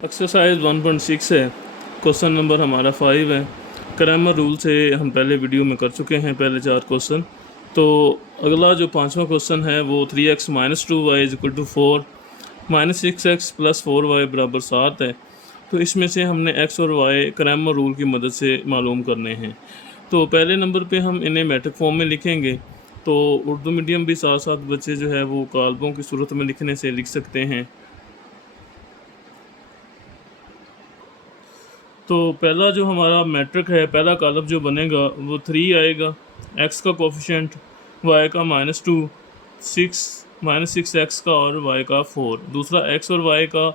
Exercise 1.6 है। Question number हमारा 5 है। क्रैमर रूल से हम पहले वीडियो में कर चुके हैं पहले 4 क्वेश्चन। तो अगला जो 5वां क्वेश्चन है वो 3x - 2y = 4 -6x + 4y = 7 है। तो इसमें से हमने x और y क्रैमर रूल की मदद से मालूम करने हैं। तो पहले नंबर पे हम इन्हें मैट्रिक फॉर्म में लिखेंगे। तो उर्दू मीडियम भी साथ साथ बच्चे जो है वो कालबों की सूरत में लिखने से लिख सकते हैं। तो पहला जो हमारा मैट्रिक है, पहला कॉलम जो बनेगा वो 3 आएगा, x का कोफिशिएंट, y का -2, 6 का और y का 4, दूसरा x और y का,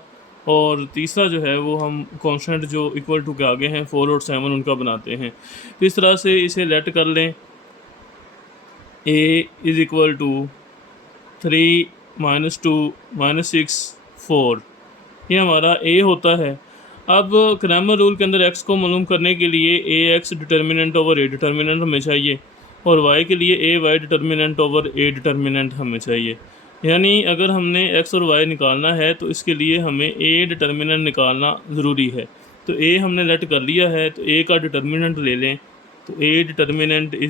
और तीसरा जो है वो हम कांस्टेंट जो इक्वल टू के आगे हैं 4 और 7 उनका बनाते हैं। तो इस तरह से इसे लेट कर लें। a = 3 - 2 - 6 4, ये हमारा a होता है। अब क्रैमर रूल के अंदर x को मालूम करने के लिए ax determinant over a determinant हमें चाहिए, और y के लिए ay determinant over a determinant हमें चाहिए। यानी अगर हमने x और y निकालना है तो इसके लिए हमें a डिटर्मिनेंट निकालना ज़रूरी है। तो a हमने लेट कर लिया है, तो a का डिटर्मिनेंट ले लें। तो a डिटर्मिनेंट =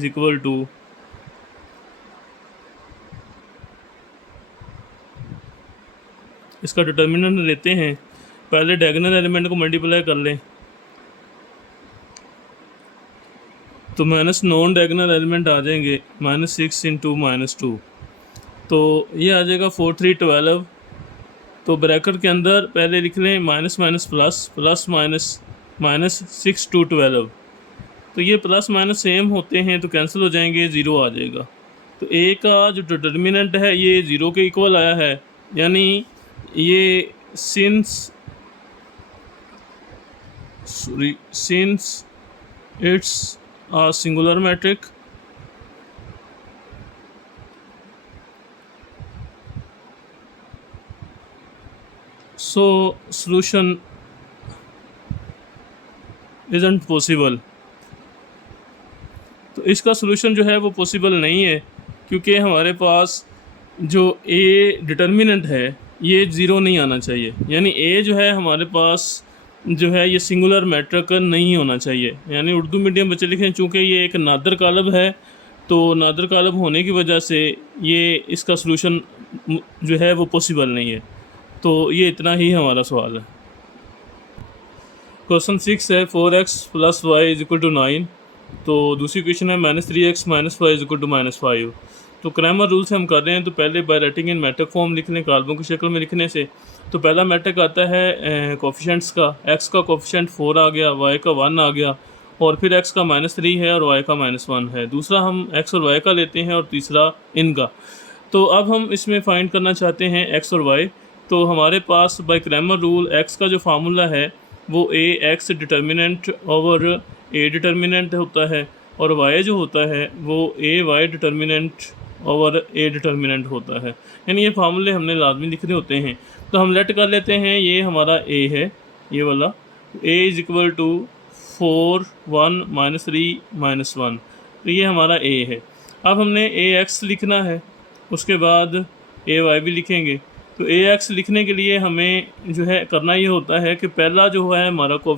इसका डिटर्मिनेंट लेते हैं, पहले डायगोनल एलिमेंट को मल्टीप्लाई कर लें। तो माइनस नॉन डायगोनल एलिमेंट आ जाएंगे, -6 × -2, तो ये आ जाएगा 4 3 12। तो ब्रैकेट के अंदर पहले लिख लें minus minus plus, plus minus -6 2 12। तो ये प्लस माइनस सेम होते हैं तो कैंसिल हो जाएंगे, ज़ीरो आ जाएगा। तो ए का जो डिटर्मिनेंट है ये ज़ीरो के इक्वल आया है, यानी ये since it's a singular metric, so solution isn't possible। तो इसका सलूशन जो है वो पॉसिबल नहीं है, क्योंकि हमारे पास जो a डिटर्मिनेंट है ये ज़ीरो नहीं आना चाहिए। यानी a जो है हमारे पास जो है ये सिंगुलर मैट्रिक नहीं होना चाहिए। यानी उर्दू मीडियम बच्चे लिखें, चूँकि ये एक नादर कालब है, तो नादर कालब होने की वजह से ये इसका सलूशन जो है वो पॉसिबल नहीं है। तो ये इतना ही हमारा सवाल है। क्वेश्चन 6 है 4x + y = 9। तो दूसरी क्वेश्चन है -3x - y = -5। तो क्रैमर रूल से हम कर रहे हैं, तो पहले by writing in matrix form लिख लें, कालमों की शक्ल में लिखने से। तो पहला मैट्रिक आता है कोफिशिएंट्स का, x का कोफिशिएंट 4 आ गया, y का 1 आ गया, और फिर x का -3 है और y का -1 है। दूसरा हम x और y का लेते हैं, और तीसरा इनका। तो अब हम इसमें फाइंड करना चाहते हैं x और y। तो हमारे पास बाय क्रैमर रूल x का जो फार्मूला है वो ax determinant over a determinant होता है, और y जो होता है वो ay determinant over a determinant होता है। यानी ये फार्मूले हमने लाजमी लिखने होते हैं। तो हम लेट कर लेते हैं, ये हमारा a है, ये वाला a = 4 1 -3 -1। तो ये हमारा a है। अब हमने ax लिखना है, उसके बाद ay भी लिखेंगे। तो ax लिखने के लिए हमें जो है करना ये होता है कि पहला जो है हमारा को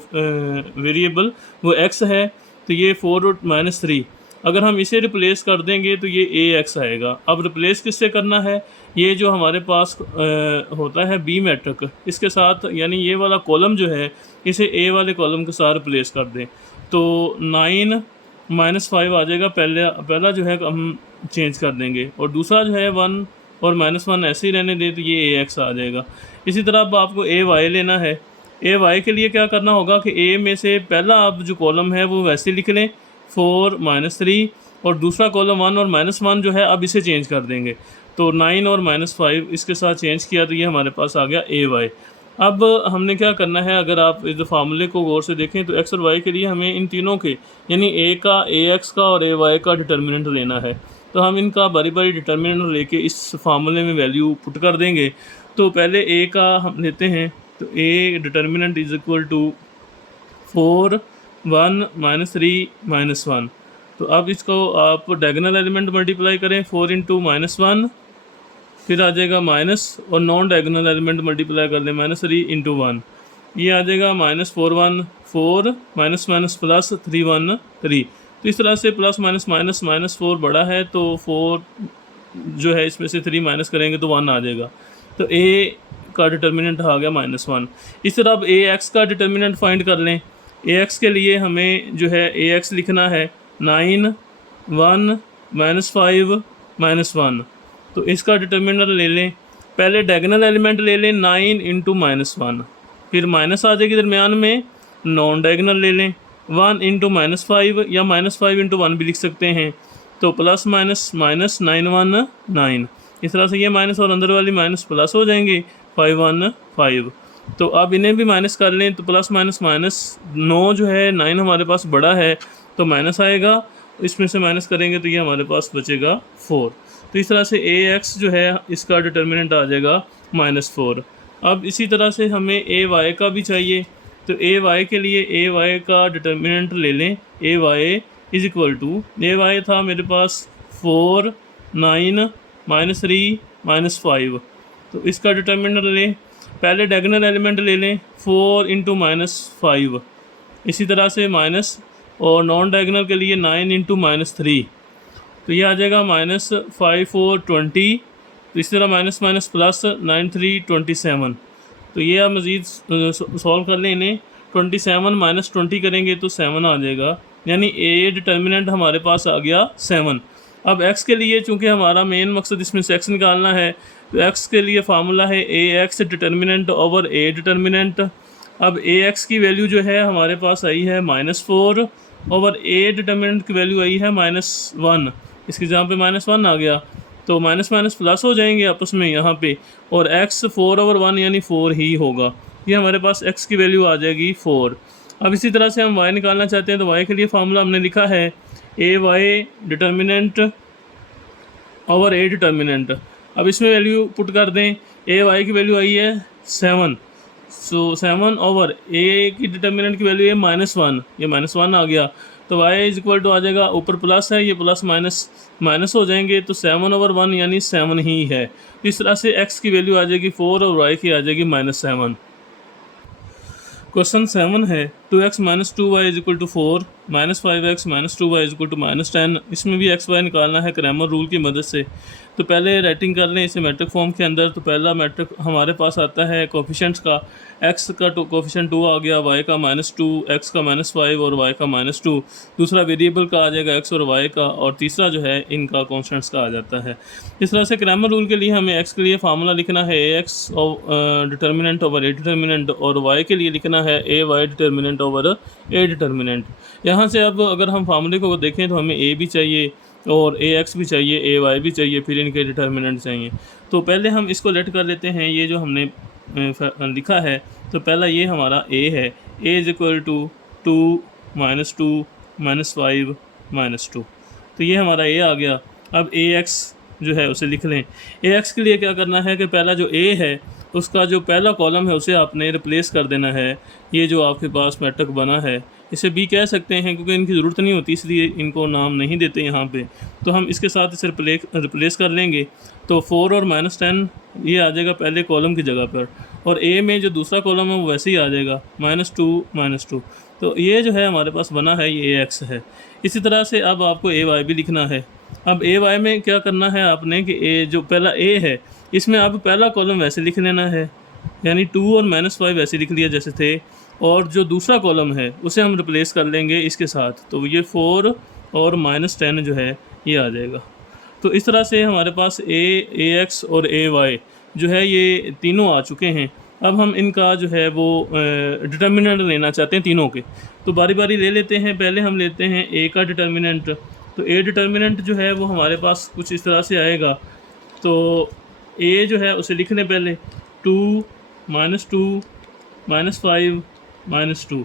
वेरिएबल वो x है, तो ये 4 और -3, अगर हम इसे रिप्लेस कर देंगे तो ये ax आएगा। अब रिप्लेस किससे करना है, ये जो हमारे पास होता है b मैट्रिक, इसके साथ, यानी ये वाला कॉलम जो है इसे a वाले कॉलम के साथ रिप्लेस कर दें। तो 9 -5 आ जाएगा, पहला जो है हम चेंज कर देंगे, और दूसरा जो है 1 और -1 ऐसे ही रहने दें, तो ये ax आ जाएगा। इसी तरह अब आपको ay लेना है। ay के लिए क्या करना होगा कि a में से पहला अब जो कॉलम है वो वैसे लिख लें 4 -3, और दूसरा कॉलम 1 और -1 जो है अब इसे चेंज कर देंगे। तो 9 और -5 इसके साथ चेंज किया, तो ये हमारे पास आ गया ay। अब हमने क्या करना है, अगर आप इस फार्मूले को गौर से देखें तो x और y के लिए हमें इन तीनों के, यानी a का, ax का और ay का डिटर्मिनेंट लेना है। तो हम इनका बारी बारी डिटर्मिनेंट लेके इस फार्मूले में वैल्यू पुट कर देंगे। तो पहले a का हम लेते हैं, तो a डिटर्मिनेंट = 4 1 -3 -1। तो अब इसको आप डायगोनल एलिमेंट मल्टीप्लाई करें, 4 × -1, फिर आ जाएगा माइनस, और नॉन डायगोनल एलिमेंट मल्टीप्लाई कर दें, -3 × 1। ये आ जाएगा -4 1 4 माइनस माइनस प्लस 3 1 3। तो इस तरह से प्लस माइनस माइनस -4 बड़ा है तो 4 जो है इसमें से 3 माइनस करेंगे तो 1 आ जाएगा। तो ए का डिटर्मिनेंट आ गया -1। इस तरह अब ए एक्स का डिटर्मिनेंट फाइंड कर लें। ए एक्स के लिए हमें जो है ए एक्स लिखना है 9 1 -5 -1। तो इसका डिटर्मिनेंट ले लें, पहले डायगोनल एलिमेंट ले लें 9 इंटू -1, फिर माइनस आ जाएगी दरमियान में, नॉन डायगोनल ले लें 1 इंटू -5 या -5 इंटू 1 भी लिख सकते हैं। तो प्लस माइनस माइनस 9 1 9। इस तरह से ये माइनस और अंदर वाली माइनस प्लस हो जाएंगे 5 1 5। तो अब इन्हें भी माइनस कर लें तो प्लस माइनस माइनस 9 जो है 9 हमारे पास बड़ा है तो माइनस आएगा, इसमें से माइनस करेंगे तो ये हमारे पास बचेगा 4। तो इस तरह से ए एक्स जो है इसका डिटर्मिनेंट आ जाएगा -4। अब इसी तरह से हमें ए वाई का भी चाहिए। तो ए वाई के लिए ए वाई का डिटर्मिनेंट ले लें। A Y is equal to, A Y था मेरे पास 4 9 -3 -5। तो इसका डिटर्मिनेंट लें, पहले डायगोनल एलिमेंट ले लें 4 इंटू -5, इसी तरह से माइनस, और नॉन डायगोनल के लिए 9 इंटू -3। तो ये आ जाएगा -5 4 20। तो इसी तरह माइनस माइनस प्लस 9 3 27। तो ये आप मज़ीद सॉल्व कर लें इन्हें। 27 माइनस 20 करेंगे तो 7 आ जाएगा, यानी ए डिटर्मिनेंट हमारे पास आ गया 7। अब x के लिए चूँकि हमारा मेन मकसद इसमें से x निकालना है, तो x के लिए फार्मूला है A X determinant over A determinant. अब ए एक्स की वैल्यू जो है हमारे पास आई है -4 ओवर ए डिटर्मिनेंट की वैल्यू आई है -1। इसकी जगह पे -1 आ गया तो माइनस माइनस प्लस हो जाएंगे आपस में यहाँ पे, और x 4 ओवर 1 यानी 4 ही होगा। ये हमारे पास x की वैल्यू आ जाएगी 4। अब इसी तरह से हम y निकालना चाहते हैं तो y के लिए फार्मूला हमने लिखा है A Y determinant over A determinant. अब इसमें वैल्यू पुट कर दें, ए वाई की वैल्यू आई है 7, सो 7 ओवर ए की डिटर्मिनेंट की वैल्यू है -1, ये -1 आ गया। तो y इज इक्वल टू आ जाएगा, ऊपर प्लस है, ये प्लस माइनस माइनस हो जाएंगे तो 7 ओवर 1 यानी 7 ही है। इस तरह से x की वैल्यू आ जाएगी 4 और y की आ जाएगी -7। क्वेश्चन 7 है 2x - 2y is equal to 4 -5x - 2y is equal to -10। इसमें भी x y निकालना है क्रैमर रूल की मदद से। तो पहले राइटिंग कर लें इसे मैट्रिक फॉर्म के अंदर। तो पहला मैट्रिक हमारे पास आता है कोफिशेंट्स का, x का कोफिशेंट 2 आ गया, y का -2, x का -5 और y का -2। दूसरा वेरिएबल का आ जाएगा x और y का, और तीसरा जो है इनका कॉन्स्टेंट्स का आ जाता है। इस तरह से क्रैमर रूल के लिए हमें x के लिए फार्मूला लिखना है A X determinant over A determinant, और y के लिए लिखना है A Y determinant over A determinant. यहाँ से अब अगर हम फार्मूले को देखें तो हमें a भी चाहिए और ए एक्स भी चाहिए, ए वाई भी चाहिए, फिर इनके डिटर्मिनेंट चाहिए। तो पहले हम इसको लेट कर लेते हैं, ये जो हमने लिखा है। तो पहला ये हमारा a है, a इज इक्वल टू 2 -2 -5 -2। तो ये हमारा a आ गया। अब ए एक्स जो है उसे लिख लें। ए एक्स के लिए क्या करना है कि पहला जो a है उसका जो पहला कॉलम है उसे आपने रिप्लेस कर देना है। ये जो आपके पास मैट्रिक बना है इसे b कह सकते हैं क्योंकि इनकी ज़रूरत नहीं होती इसलिए इनको नाम नहीं देते यहाँ पे। तो हम इसके साथ इसे रिप्लेस कर लेंगे। तो 4 और -10 ये आ जाएगा पहले कॉलम की जगह पर, और a में जो दूसरा कॉलम है वो वैसे ही आ जाएगा -2 -2। तो ये जो है हमारे पास बना है ये x है। इसी तरह से अब आपको ए वाई भी लिखना है। अब ए वाई में क्या करना है आपने कि a जो पहला a है इसमें आप पहला कॉलम वैसे लिख लेना है, यानी 2 और -5 वैसे लिख लिया जैसे थे, और जो दूसरा कॉलम है उसे हम रिप्लेस कर लेंगे इसके साथ। तो ये 4 और -10 जो है ये आ जाएगा। तो इस तरह से हमारे पास ए एक्स और ए वाई जो है ये तीनों आ चुके हैं। अब हम इनका जो है वो डिटर्मिनेंट लेना चाहते हैं तीनों के। तो बारी बारी ले लेते हैं। पहले हम लेते हैं ए का डिटर्मिनेंट। तो ए डिटर्मिनेंट जो है वो हमारे पास कुछ इस तरह से आएगा। तो ए जो है उसे लिख लें पहले 2 -2 -5 -2।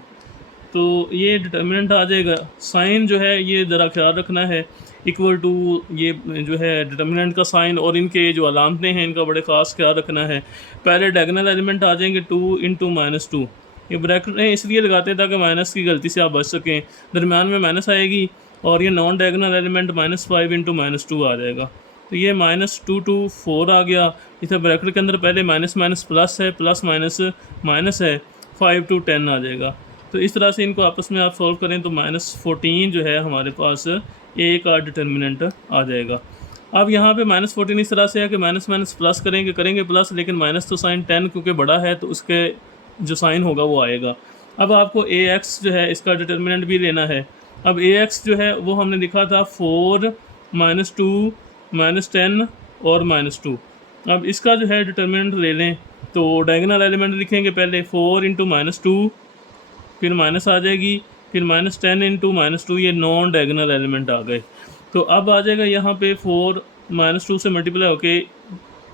तो ये डिटर्मिनेंट आ जाएगा। साइन जो है ये ज़रा ख्याल रखना है, इक्वल टू ये जो है डिटर्मिनेंट का साइन, और इनके जो अलामतें हैं इनका बड़े ख़ास ख्याल रखना है। पहले डायगोनल एलिमेंट आ जाएंगे 2 इंटू -2। ये ब्रैकेट इसलिए लगाते हैं ताकि माइनस की गलती से आप बच सकें। दरमियान में माइनस आएगी, और ये नॉन डायगोनल एलिमेंट -5 इंटू -2 आ जाएगा। तो ये -2 to 4 आ गया। इसे ब्रैकेट के अंदर पहले माइनस माइनस प्लस है, प्लस माइनस माइनस है, 5 to 10 आ जाएगा। तो इस तरह से इनको आपस में आप सॉल्व करें तो -14 जो है हमारे पास ए का डिटर्मिनेंट आ जाएगा। अब यहाँ पे -14 इस तरह से है कि माइनस माइनस प्लस करेंगे प्लस, लेकिन माइनस तो साइन 10 क्योंकि बड़ा है तो उसके जो साइन होगा वो आएगा। अब आपको ए एक्स जो है इसका डिटर्मिनेंट भी लेना है। अब ए एक्स जो है वो हमने लिखा था 4 -2 -10 और -2। अब इसका जो है डिटर्मिनेंट ले लें तो डायगोनल एलिमेंट लिखेंगे पहले 4 × -2, फिर माइनस आ जाएगी, फिर -10 × -2, ये नॉन डायगोनल एलिमेंट आ गए। तो अब आ जाएगा यहाँ पे 4 -2 से मल्टीप्लाई होके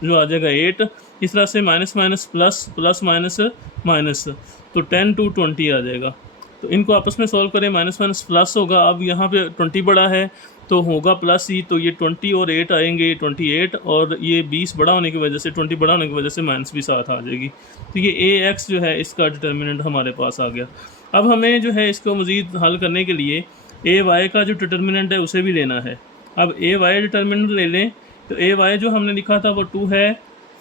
जो आ जाएगा 8। इस तरह से minus minus plus, plus minus minus, तो 10 to 20 आ जाएगा। तो इनको आपस में सॉल्व करें, माइनस माइनस प्लस होगा। अब यहाँ पे 20 बड़ा है तो होगा प्लस ही, तो ये 20 और 8 आएंगे 28, और ये 20 बड़ा होने की वजह से 20 बड़ा होने की वजह से माइनस भी साथ आ जाएगी। तो ये ए एक्स जो है इसका डिटर्मिनेंट हमारे पास आ गया। अब हमें जो है इसको मज़ीद हल करने के लिए ए वाई का जो डिटर्मिनेंट है उसे भी लेना है। अब ए वाई डिटर्मिनेंट ले लें तो ए वाई जो हमने लिखा था वो 2 है,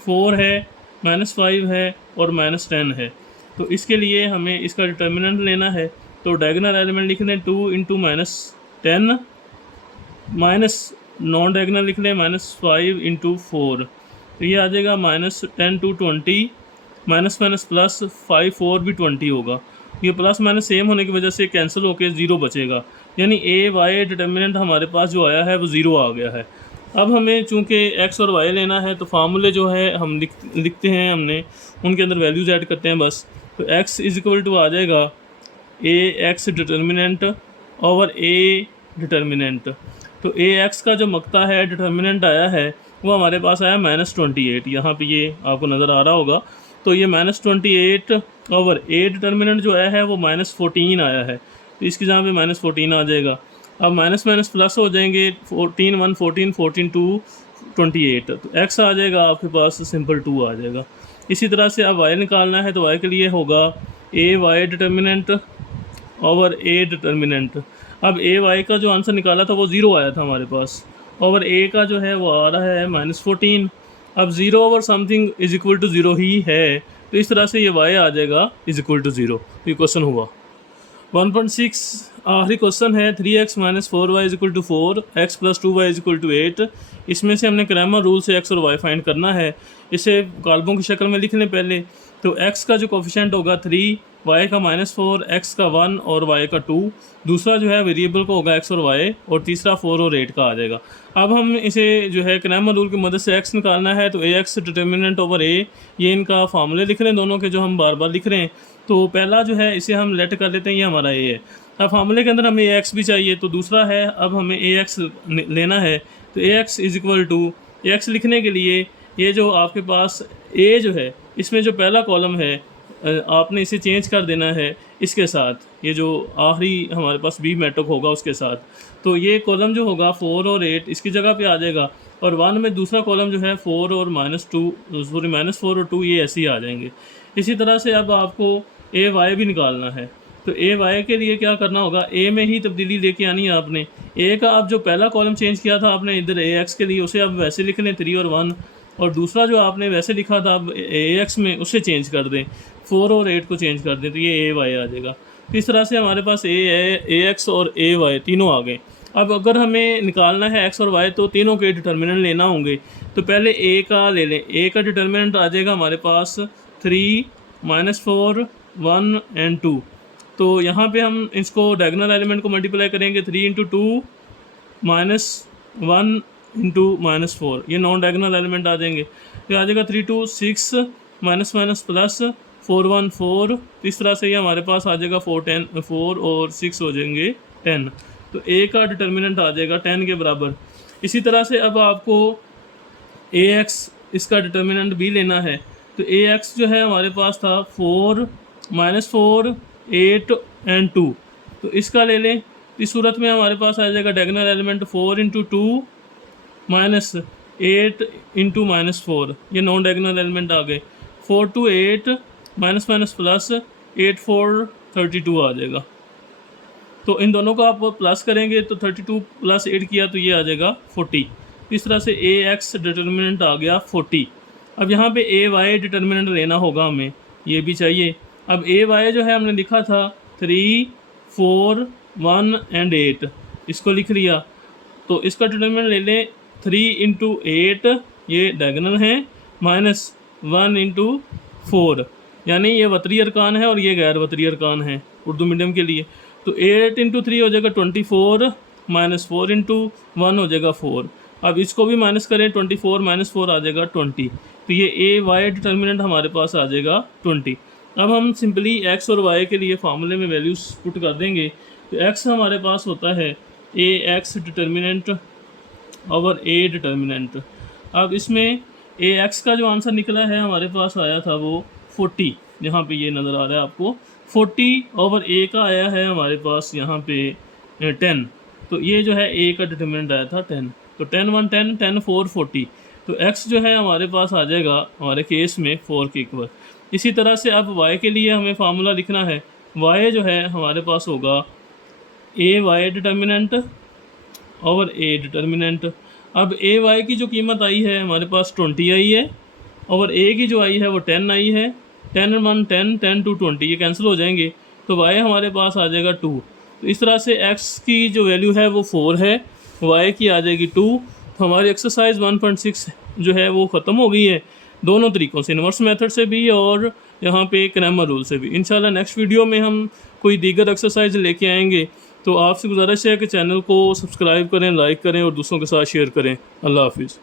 4 है, -5 है और -10 है। तो इसके लिए हमें इसका डिटर्मिनेंट लेना है। तो डायगोनल एलिमेंट लिख लें 2 × -10, माइनस नॉन डायगोनल लिख लें -5 × 4, तो ये आ जाएगा -10 to 20, माइनस माइनस प्लस 5 4 भी 20 होगा। ये प्लस माइनस सेम होने की वजह से कैंसिल होकर 0 बचेगा, यानी ए वाई डिटर्मिनेंट हमारे पास जो आया है वो 0 आ गया है। अब हमें चूंकि एक्स और वाई लेना है तो फार्मूले जो है हम लिखते हैं, हमने उनके अंदर वैल्यूज़ ऐड करते हैं बस। तो x = आ जाएगा A X determinant over A determinant. तो ए एक्स का जो मकता है डिटर्मिनेंट आया है वो हमारे पास आया -28, यहाँ पे ये आपको नज़र आ रहा होगा। तो ये -28 ओवर ए डिटर्मिनेंट जो आया है वो -14 आया है, तो इसकी जगह पे -14 आ जाएगा। अब माइनस माइनस प्लस हो जाएंगे, 14 1 14 14 2 28, तो x आ जाएगा आपके पास सिंपल 2 आ जाएगा। इसी तरह से अब y निकालना है तो y के लिए होगा A Y determinant over A determinant. अब ए वाई का जो आंसर निकाला था वो 0 आया था हमारे पास, ओवर ए का जो है वो आ रहा है -14। अब 0 ओवर समथिंग = 0 ही है, तो इस तरह से ये y आ जाएगा = 0। ये क्वेश्चन हुआ। 1.6 आखिरी क्वेश्चन है 3x - 4y = 4, x + 2y = 8। इसमें से हमने क्रैमर रूल से x और y फाइंड करना है। इसे कॉलमों की शक्ल में लिख लें पहले। तो x का जो कोफिशिएंट होगा 3, y का -4, x का 1 और y का 2। दूसरा जो है वेरिएबल का होगा x और y, और तीसरा 4 और 8 का आ जाएगा। अब हम इसे जो है क्रैमर रूल की मदद से x निकालना है, तो ax डिटर्मिनेंट ओवर a, ये इनका फार्मूले लिख रहे हैं दोनों के जो हम बार बार लिख रहे हैं। तो पहला जो है इसे हम लेट कर लेते हैं, ये हमारा a है। अब फार्मूले के अंदर हमें ax भी चाहिए, तो दूसरा है अब हमें ax लेना है। तो ax = ax लिखने के लिए ये जो आपके पास a जो है इसमें जो पहला कॉलम है आपने इसे चेंज कर देना है इसके साथ, ये जो आखिरी हमारे पास b मैट्रिक होगा उसके साथ। तो ये कॉलम जो होगा 4 और 8 इसकी जगह पे आ जाएगा, और 1 में दूसरा कॉलम जो है 4 और -4 और 2 ये ऐसे ही आ जाएंगे। इसी तरह से अब आपको ए वाई भी निकालना है। तो ए वाई के लिए क्या करना होगा, ए में ही तब्दीली लेके आनी है आपने। ए का अब जो पहला कॉलम चेंज किया था आपने इधर ए एक्स के लिए, उसे अब वैसे लिख लें 3 और 1, और दूसरा जो आपने वैसे लिखा था अब ए एक्स में उसे चेंज कर दें, 4 और 8 को चेंज कर दें, तो ये ए वाई आ जाएगा। तो इस तरह से हमारे पास ए एक्स और ए वाई तीनों आ गए। अब अगर हमें निकालना है एक्स और वाई तो तीनों के डिटर्मिनेंट लेना होंगे। तो पहले ए का ले लें, ए का डिटर्मिनेंट आ जाएगा हमारे पास 3, -4, 1 और 2। तो यहाँ पे हम इसको डायगोनल एलिमेंट को मल्टीप्लाई करेंगे, 3 × 2 -1 × -4, ये नॉन डायगोनल एलिमेंट आ जाएंगे। तो आ जाएगा 3 2 6 माइनस माइनस प्लस 4 1 4। तो इस तरह से ये हमारे पास आ जाएगा 4 और 6 हो जाएंगे 10। तो ए का डिटर्मिनेंट आ जाएगा 10 के बराबर। इसी तरह से अब आपको ए एक्स इसका डिटर्मिनेंट भी लेना है। तो ए एक्स जो है हमारे पास था 4 -4 8 और 2, तो इसका ले लें। इस सूरत में हमारे पास आ जाएगा डायगोनल एलिमेंट 4 × 2 -8 × -4, ये नॉन डायगोनल एलिमेंट आ गए। 4 2 8 माइनस माइनस प्लस 8 4 32 आ जाएगा। तो इन दोनों को आप प्लस करेंगे तो 32 + 8 किया तो ये आ जाएगा 40। इस तरह से ए एक्स डिटर्मिनेंट आ गया 40। अब यहाँ पे ए वाई डिटर्मिनेंट लेना होगा हमें, ये भी चाहिए। अब ए वाई जो है हमने लिखा था 3, 4, 1 एंड 8, इसको लिख लिया। तो इसका डिटरमिनेंट ले लें 3 इंटू 8, ये डायगोनल है, माइनस 1 इंटू 4, यानी ये वतरी अरकान है और ये गैर वतरी अरकान है उर्दू मीडियम के लिए। तो 8 इंटू 3 हो जाएगा 24, माइनस 4 इंटू 1 हो जाएगा 4। अब इसको भी माइनस करें, 24 माइनस 4 आ जाएगा 20। तो ये ए वाई डिटर्मिनेंट हमारे पास आ जाएगा 20। अब हम सिंपली एक्स और वाई के लिए फार्मूले में वैल्यूज पुट कर देंगे। तो एक्स हमारे पास होता है A X determinant over A determinant. अब इसमें ए एक्स का जो आंसर निकला है हमारे पास आया था वो 40, यहाँ पे ये नज़र आ रहा है आपको। 40 ओवर ए का आया है हमारे पास यहाँ पे 10। तो ये जो है ए का डिटर्मिनेंट आया था 10। तो 10 1 10, 10 4 40। तो x जो है हमारे पास आ जाएगा हमारे केस में 4 के इक्वल। इसी तरह से अब y के लिए हमें फार्मूला लिखना है। y जो है हमारे पास होगा A Y determinant over A determinant. अब ए वाई की जो कीमत आई है हमारे पास 20 आई है, और ए की जो आई है वो 10 आई है। 10 1 10, 10 2 20, ये कैंसिल हो जाएंगे। तो y हमारे पास आ जाएगा 2। तो इस तरह से x की जो वैल्यू है वो 4 है, y की आ जाएगी 2। तो हमारी एक्सरसाइज 1.6 जो है वो ख़त्म हो गई है, दोनों तरीक़ों से, इन्वर्स मेथड से भी और यहाँ पे क्रैमर रूल से भी। इंशाल्लाह नेक्स्ट वीडियो में हम कोई दीगर एक्सरसाइज लेके आएंगे। तो आपसे गुजारिश है कि चैनल को सब्सक्राइब करें, लाइक करें और दूसरों के साथ शेयर करें। अल्लाह हाफिज़।